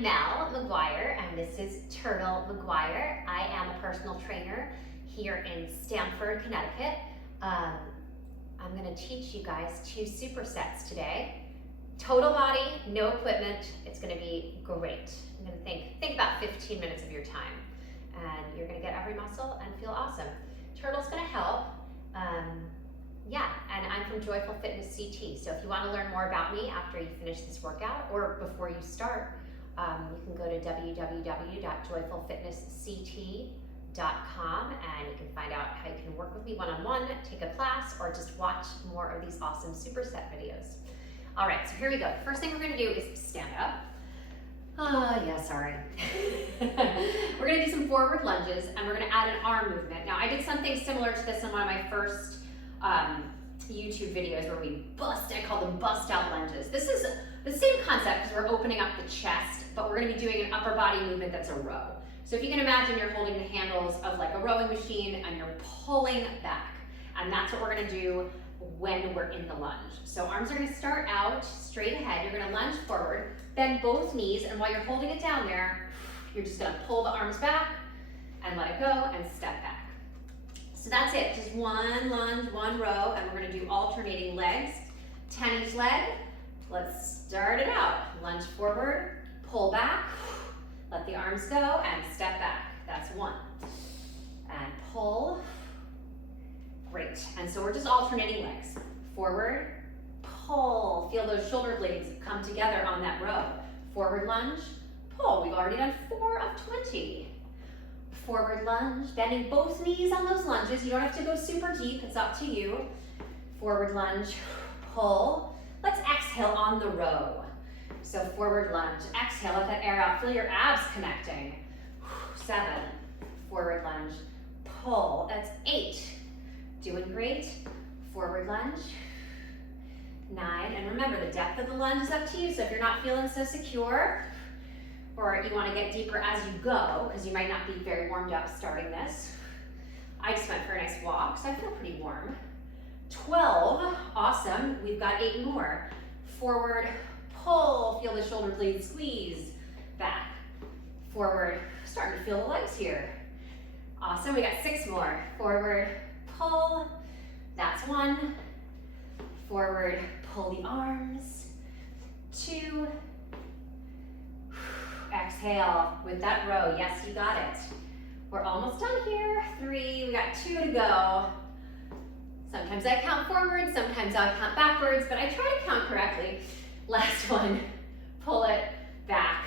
I'm Mel McGuire, and this is Turtle McGuire. I am a personal trainer here in Stamford, Connecticut. I'm going to teach you guys 2 supersets today. Total body, no equipment. It's going to be great. I'm going to think about 15 minutes of your time, and you're going to get every muscle and feel awesome. Turtle's going to help. And I'm from Joyful Fitness CT. So if you want to learn more about me after you finish this workout or before you start, you can go to www.joyfulfitnessct.com and you can find out how you can work with me one-on-one, take a class, or just watch more of these awesome superset videos. All right, so here we go. The first thing we're going to do is stand up. We're going to do some forward lunges, and we're going to add an arm movement. Now, I did something similar to this in one of my first YouTube videos where we I call them bust out lunges. This is the same concept because we're opening up the chest, but we're going to be doing an upper body movement that's a row. So if you can imagine, you're holding the handles of like a rowing machine and you're pulling back, and that's what we're going to do when we're in the lunge. So arms are going to start out straight ahead. You're going to lunge forward, bend both knees, and while you're holding it down there, you're just going to pull the arms back and let it go and step back. So that's it, just one lunge, one row, and we're going to do alternating legs, 10 each leg. Let's start it out. Lunge forward, pull back, let the arms go, and step back. That's 1. And pull. Great. And so we're just alternating legs. Forward, pull. Feel those shoulder blades come together on that row. Forward lunge, pull. We've already done 4 of 20. Forward lunge, bending both knees on those lunges. You don't have to go super deep, it's up to you. Forward lunge, pull. Let's exhale on the row. So forward lunge, exhale, let that air out. Feel your abs connecting. 7, forward lunge, pull. That's 8. Doing great. Forward lunge. 9, and remember the depth of the lunge is up to you, so if you're not feeling so secure, or you want to get deeper as you go, because you might not be very warmed up starting this. I just went for a nice walk, so I feel pretty warm. 12, awesome. We've got 8 more. Forward, pull, feel the shoulder blades squeeze. Back, forward, starting to feel the legs here. Awesome, we got 6 more. Forward, pull, that's 1. Forward, pull the arms. 2. Exhale with that row. Yes, you got it. We're almost done here. 3, we got 2 to go. Sometimes I count forward, sometimes I count backwards, but I try to count correctly. Last one, pull it back.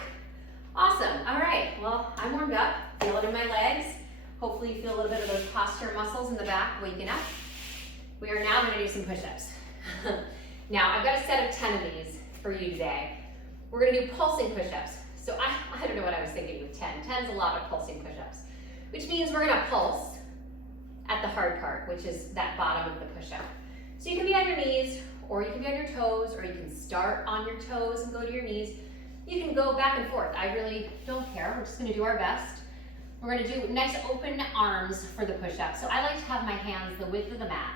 Awesome, all right, well, I'm warmed up, feel it in my legs. Hopefully you feel a little bit of those posture muscles in the back waking up. We are now gonna do some push-ups. Now, I've got a set of 10 of these for you today. We're gonna do pulsing push-ups. So I don't know what I was thinking with 10. 10 is a lot of pulsing push-ups, which means we're gonna pulse at the hard part, which is that bottom of the push-up. So you can be on your knees, or you can be on your toes, or you can start on your toes and go to your knees. You can go back and forth. I really don't care. We're just gonna do our best. We're gonna do nice open arms for the push-up. So I like to have my hands the width of the mat,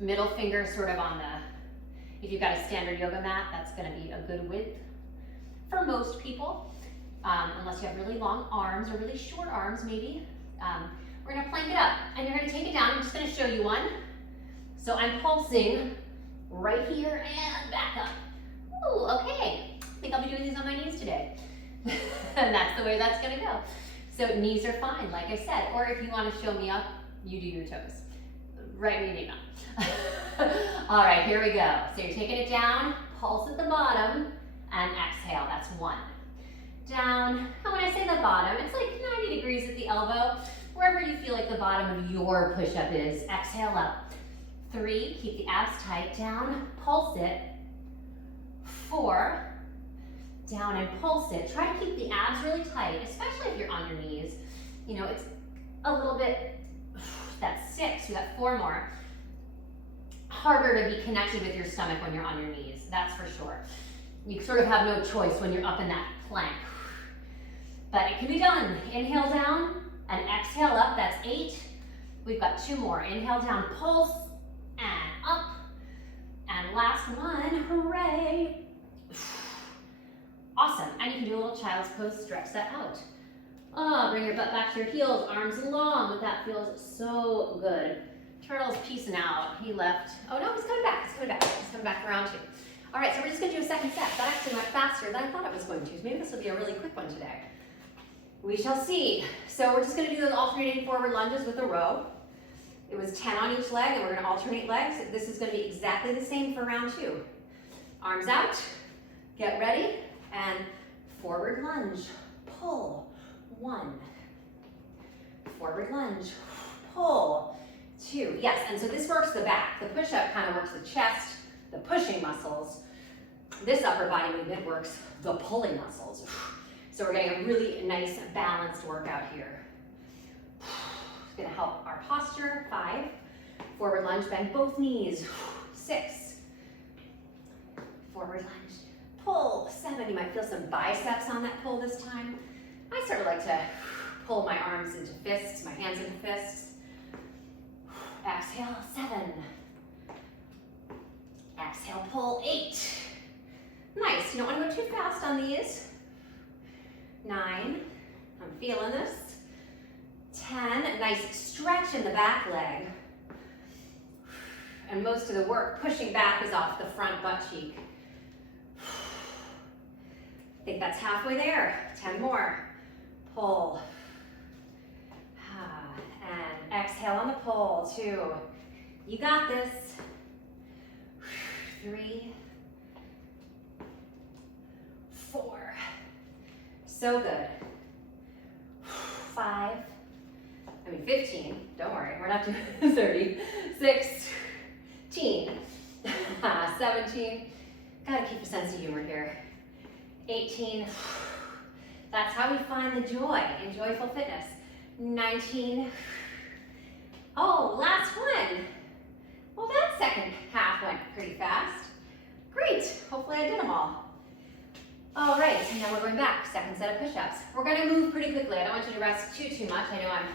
middle finger sort of on the, if you've got a standard yoga mat, that's gonna be a good width for most people. Unless you have really long arms or really short arms maybe. We're gonna plank it up and you're gonna take it down. I'm just gonna show you one. So I'm pulsing right here and back up. Ooh, okay. I think I'll be doing these on my knees today. And that's the way that's gonna go. So knees are fine, like I said. Or if you wanna show me up, you do your toes. Right, we need not. All right, here we go. So you're taking it down, pulse at the bottom, and exhale, that's 1. Down, and when I say the bottom, it's like 90 degrees at the elbow, wherever you feel like the bottom of your push-up is. Exhale up. 3, keep the abs tight, down, pulse it. 4, down and pulse it. Try to keep the abs really tight, especially if you're on your knees. You know, it's a little bit, that's 6, we got 4 more. Harder to be connected with your stomach when you're on your knees, that's for sure. You sort of have no choice when you're up in that plank. But it can be done. Inhale down and exhale up, that's 8. We've got 2 more. Inhale down, pulse, and up. And last one, hooray. Awesome. And you can do a little child's pose, stretch that out. Oh, bring your butt back to your heels, arms long. That feels so good. Turtle's peacing out. He left. Oh no, he's coming back. He's coming back. He's coming back around too. All right, so we're just gonna do a second set. That actually went faster than I thought it was going to. So maybe this will be a really quick one today. We shall see. So we're just gonna do those alternating forward lunges with a row. It was 10 on each leg, and we're gonna alternate legs. This is gonna be exactly the same for round 2. Arms out, get ready, and forward lunge, pull. 1. Forward lunge, pull. 2. Yes, and so this works the back. The push-up kind of works the chest, the pushing muscles. This upper body movement works the pulling muscles. So we're getting a really nice balanced workout here. It's gonna help our posture. 5. Forward lunge, bend both knees. 6. Forward lunge, pull. 7. You might feel some biceps on that pull this time. I sort of like to pull my arms into fists, my hands into fists. Exhale, 7. Exhale, pull, 8. Nice, you don't want to go too fast on these. 9, I'm feeling this. 10, nice stretch in the back leg. And most of the work pushing back is off the front butt cheek. I think that's halfway there. 10 more. Pull. And exhale on the pull. 2. You got this. 3. 4. So good. 5. 15. Don't worry, we're not doing 30. 16. 17. Gotta keep a sense of humor here. 18. That's how we find the joy in joyful fitness. 19. Oh, last one. Well, that second half went pretty fast. Great, hopefully I did them all. All right, so now we're going back. Second set of push-ups. We're gonna move pretty quickly. I don't want you to rest too much. I know I'm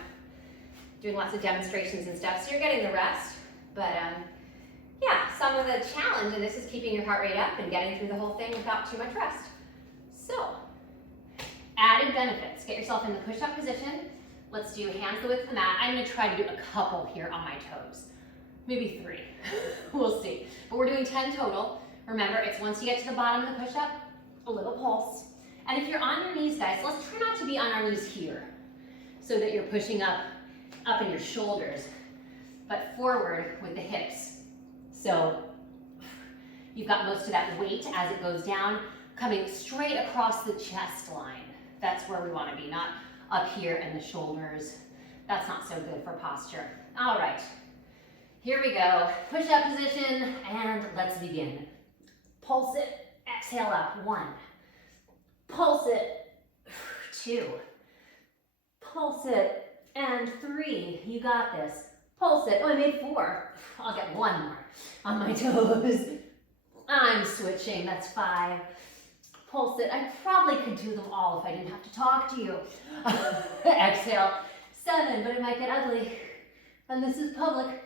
doing lots of demonstrations and stuff, so you're getting the rest. But yeah, some of the challenge in this is keeping your heart rate up and getting through the whole thing without too much rest. So, added benefits. Get yourself in the push-up position. Let's do hands the width of the mat. I'm gonna try to do a couple here on my toes. Maybe 3, we'll see. But we're doing 10 total. Remember, it's once you get to the bottom of the push-up, a little pulse. And if you're on your knees, guys, let's try not to be on our knees here so that you're pushing up in your shoulders, but forward with the hips. So you've got most of that weight as it goes down, coming straight across the chest line. That's where we want to be, not up here in the shoulders. That's not so good for posture. All right, here we go. Push-up position, and let's begin. Pulse it, exhale up. 1. Pulse it. 2. Pulse it. And 3. You got this. Pulse it. Oh, I made 4. I'll get 1 more on my toes. I'm switching. That's 5. Pulse it. I probably could do them all if I didn't have to talk to you. Exhale. 7, but it might get ugly. And this is public.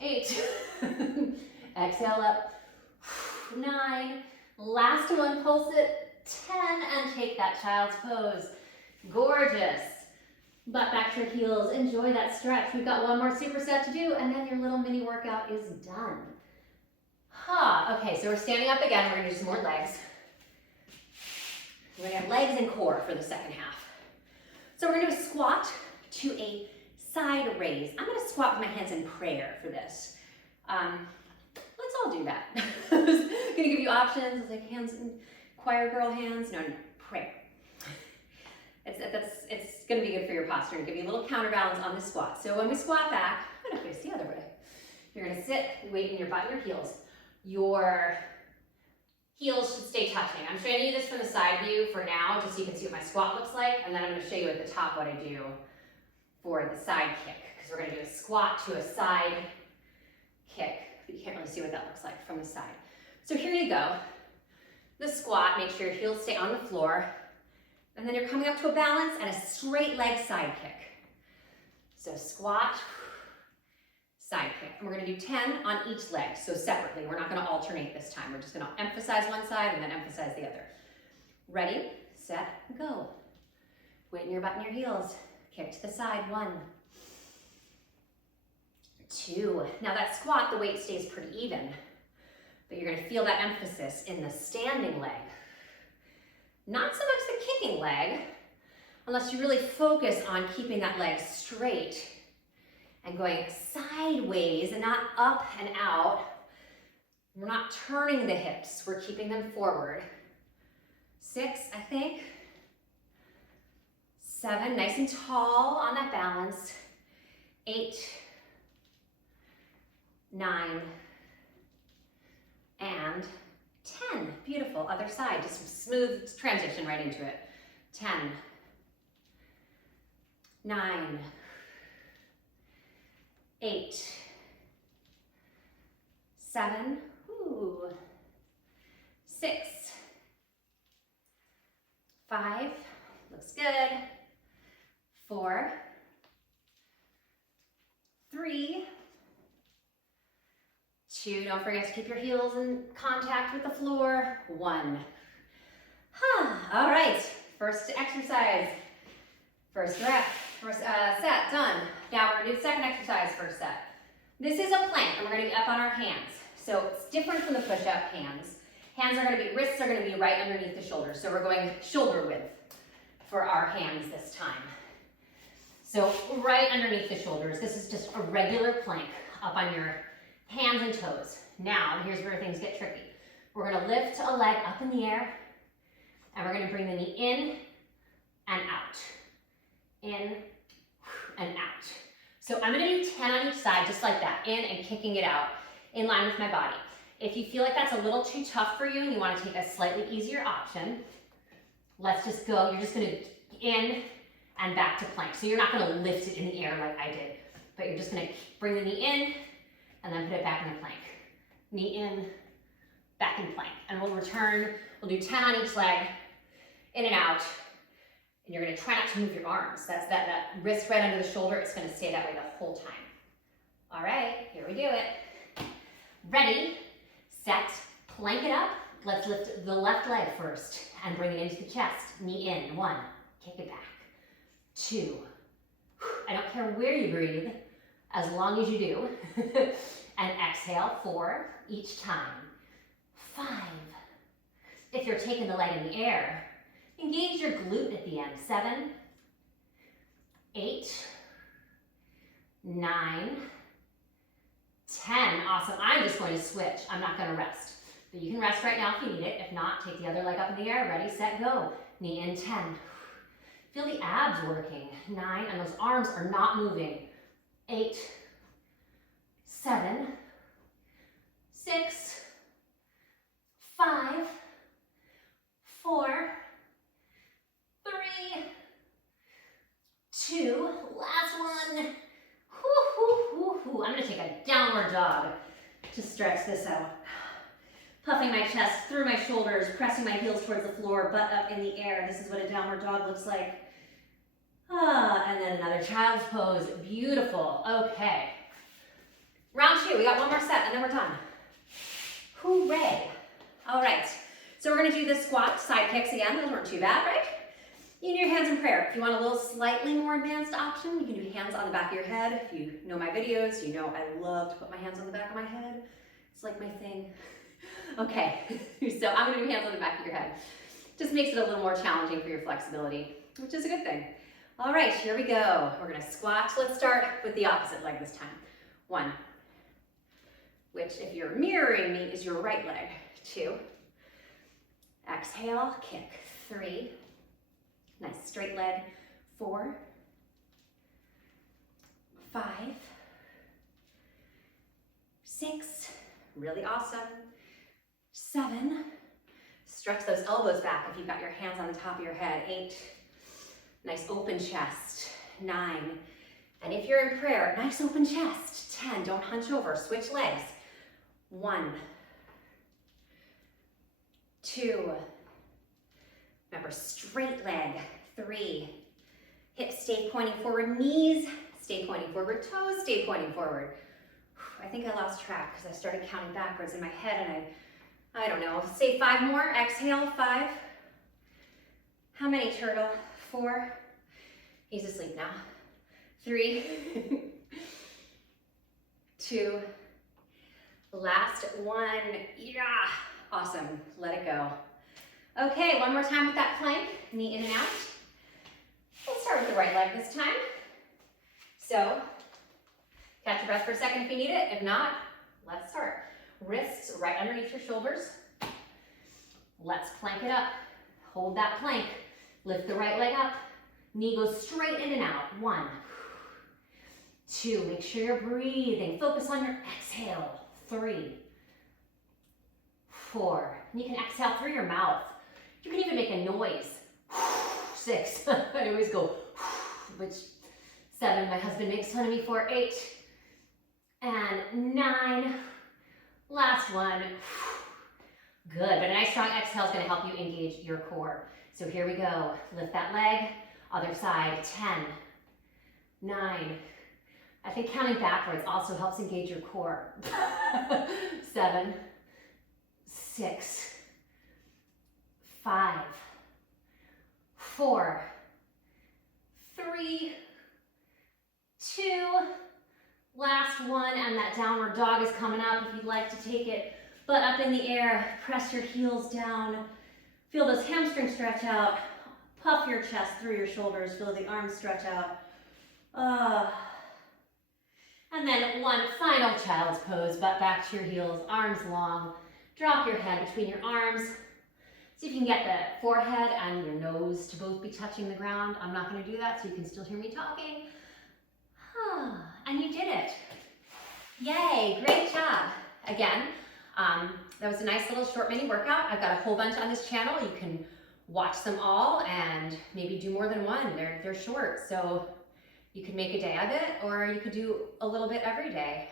8. Exhale up. 9. Last one. Pulse it. 10. And take that child's pose. Gorgeous. Butt back to your heels. Enjoy that stretch. We've got 1 more superset to do, and then your little mini workout is done. Okay, so we're standing up again. We're gonna do some more legs. We're gonna have legs and core for the second half. So we're gonna do a squat to a side raise. I'm gonna squat with my hands in prayer for this. Let's all do that. I was gonna give you options, like hands in choir girl hands. No, prayer. It's going to be good for your posture and give you a little counterbalance on the squat. So when we squat back, I'm going to face the other way. You're going to sit, weight in your butt and your heels. Your heels should stay touching. I'm showing you this from the side view for now, just so you can see what my squat looks like, and then I'm going to show you at the top what I do for the side kick, because we're going to do a squat to a side kick, but you can't really see what that looks like from the side. So here you go. The squat, make sure your heels stay on the floor. And then you're coming up to a balance and a straight leg side kick. So squat, side kick. And we're gonna do 10 on each leg, so separately. We're not gonna alternate this time. We're just gonna emphasize one side and then emphasize the other. Ready, set, go. Weighten your butt and your heels. Kick to the side, 1, 2. Now that squat, the weight stays pretty even, but you're gonna feel that emphasis in the standing leg. Not so much the kicking leg, unless you really focus on keeping that leg straight and going sideways and not up and out. We're not turning the hips, we're keeping them forward. 6, I think. 7, nice and tall on that balance. 8, 9, and 10. Beautiful, other side, just smooth transition right into it. 10, 9, 8, 7, 6, 5, looks good, 4, 3, 2, don't forget to keep your heels in contact with the floor, 1. All right, first exercise, first rep, first set, done. Now we're gonna do the second exercise, first set. This is a plank, and we're gonna be up on our hands. So it's different from the push-up hands. Hands are gonna be, wrists are gonna be right underneath the shoulders. So we're going shoulder width for our hands this time. So right underneath the shoulders. This is just a regular plank up on your hands and toes. Now, here's where things get tricky. We're gonna lift a leg up in the air, and we're gonna bring the knee in and out. In and out. So I'm gonna do 10 on each side, just like that, in and kicking it out, in line with my body. If you feel like that's a little too tough for you and you wanna take a slightly easier option, let's just go, you're just gonna in and back to plank. So you're not gonna lift it in the air like I did, but you're just gonna bring the knee in and then put it back in the plank. Knee in, back in plank. And we'll return, we'll do 10 on each leg, in and out. And you're gonna try not to move your arms. That's that wrist right under the shoulder, it's gonna stay that way the whole time. All right, here we do it. Ready, set, plank it up. Let's lift the left leg first and bring it into the chest. Knee in, 1, kick it back. 2, I don't care where you breathe, as long as you do. And exhale, 4, each time. 5, if you're taking the leg in the air, engage your glute at the end. 7, 8, 9, 10. Awesome. I'm just going to switch. I'm not going to rest. But you can rest right now if you need it. If not, take the other leg up in the air. Ready, set, go. Knee in, 10. Feel the abs working. 9, and those arms are not moving. 8, 7, 6, 5, 4, 3, 2, last one. I'm gonna take a downward dog to stretch this out. Puffing my chest through my shoulders, pressing my heels towards the floor, butt up in the air. This is what a downward dog looks like. And then another child's pose. Beautiful. Okay. Round 2. We got one more set and then we're done. Hooray. All right. So we're going to do the squat side kicks again. Those weren't too bad, right? You can do your hands in prayer. If you want a little slightly more advanced option, you can do hands on the back of your head. If you know my videos, you know I love to put my hands on the back of my head. It's like my thing. Okay, so I'm going to do hands on the back of your head. Just makes it a little more challenging for your flexibility, which is a good thing. All right, here we go. We're going to squat. Let's start with the opposite leg this time. 1, which if you're mirroring me is your right leg. 2, exhale, kick. 3, nice straight leg. 4, 5, 6, really awesome. 7, stretch those elbows back if you've got your hands on the top of your head. 8, nice open chest. 9, and if you're in prayer, nice open chest. 10, don't hunch over, switch legs. 1, 2, remember straight leg. 3, hips stay pointing forward, knees stay pointing forward, toes stay pointing forward. I think I lost track because I started counting backwards in my head and I don't know, say 5 more. Exhale, 5, How many, turtle? 4. He's asleep now. 3, 2, last 1. Yeah, awesome. Let it go. Okay, one more time with that plank, knee in and out. We'll start with the right leg this time. So, catch your breath for a second if you need it. If not, let's start. Wrists right underneath your shoulders. Let's plank it up. Hold that plank. Lift the right leg up. Knee goes straight in and out. 1, 2, make sure you're breathing. Focus on your exhale. 3, 4, and you can exhale through your mouth. You can even make a noise. 6, I always go, which 7, my husband makes fun of me for. 8, and 9, last 1. Good, but a nice strong exhale is gonna help you engage your core. So here we go, lift that leg, other side, 10, 9, I think counting backwards also helps engage your core. 7, 6, 5, 4, 3, 2, last 1, and that downward dog is coming up. If you'd like to take it, butt up in the air, press your heels down, feel those hamstrings stretch out, puff your chest through your shoulders, feel the arms stretch out. And then one final child's pose, butt back to your heels, arms long, drop your head between your arms. See if you can get the forehead and your nose to both be touching the ground. I'm not going to do that so you can still hear me talking. And you did it. Yay, great job. Again, that was a nice little short mini workout. I've got a whole bunch on this channel. You can watch them all and maybe do more than one. They're short, so you could make a day of it, or you could do a little bit every day.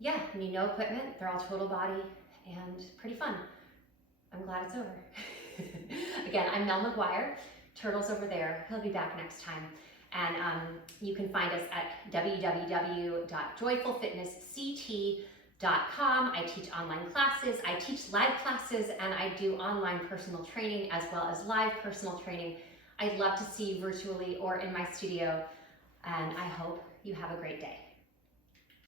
Yeah, you need no equipment. They're all total body and pretty fun. I'm glad it's over. Again, I'm Mel McGuire. Turtle's over there. He'll be back next time. And you can find us at www.joyfulfitnessct.com. I teach online classes, I teach live classes, and I do online personal training as well as live personal training. I'd love to see you virtually or in my studio, and I hope you have a great day.